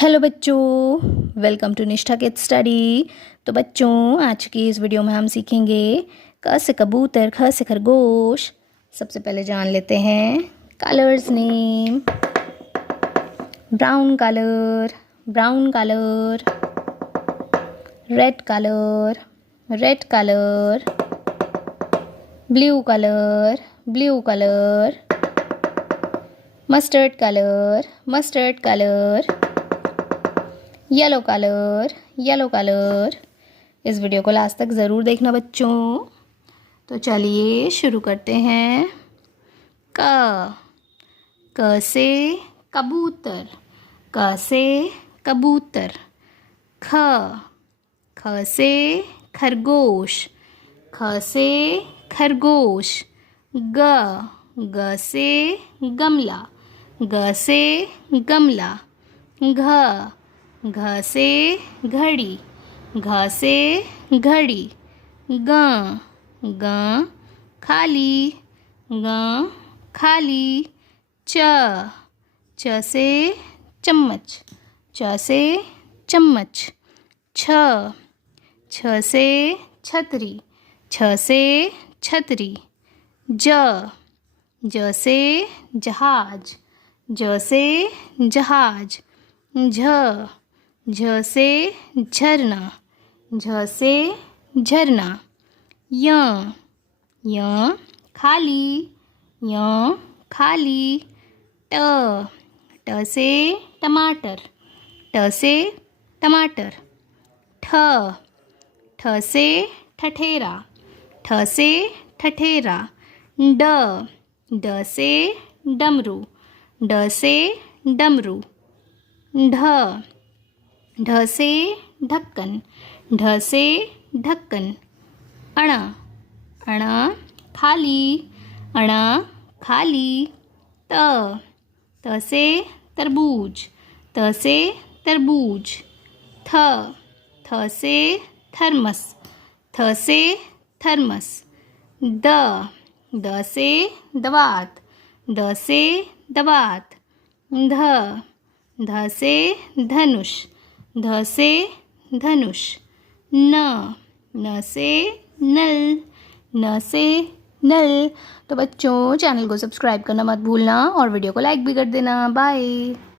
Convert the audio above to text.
Hello बच्चों, welcome to निष्ठा kids study. तो बच्चों, आज की इस वीडियो में हम सीखेंगे क से कबूतर, ख से खरगोश। सबसे पहले जान लेते हैं colours name. Brown colour, brown colour. Red colour, red colour. Blue colour, blue colour. Mustard colour, mustard colour. Yellow colour, yellow colour. इस वीडियो को लास्ट तक ज़रूर देखना बच्चों। तो चलिए शुरू करते हैं। क से कबूतर, क से कबूतर। ख से खरगोश, ख से खरगोश। ग से गमला, ग से गमला। घ से घड़ी, घ से घड़ी। ग खाली, ग खाली। च से चम्मच, च से चम्मच। छ से छतरी, छ से छतरी। ज से जहाज, ज से जहाज। झ से झरना, झ से झरना। य खाली, य खाली। ट से टमाटर, ट से टमाटर। ठ से ठठेरा, ठ से ठठेरा। ड से डमरू, ड से डमरू। ढ से ढक्कन, ढ से ढक्कन। अण खाली, अण खाली। त से तरबूज, त से तरबूज। थ से थर्मस, थ से थर्मस। द से दवात, द से दवात। ध से धनुष, ध से धनुष। न से नल, न से नल। तो बच्चों, चैनल को सब्सक्राइब करना मत भूलना और वीडियो को लाइक भी कर देना। बाय।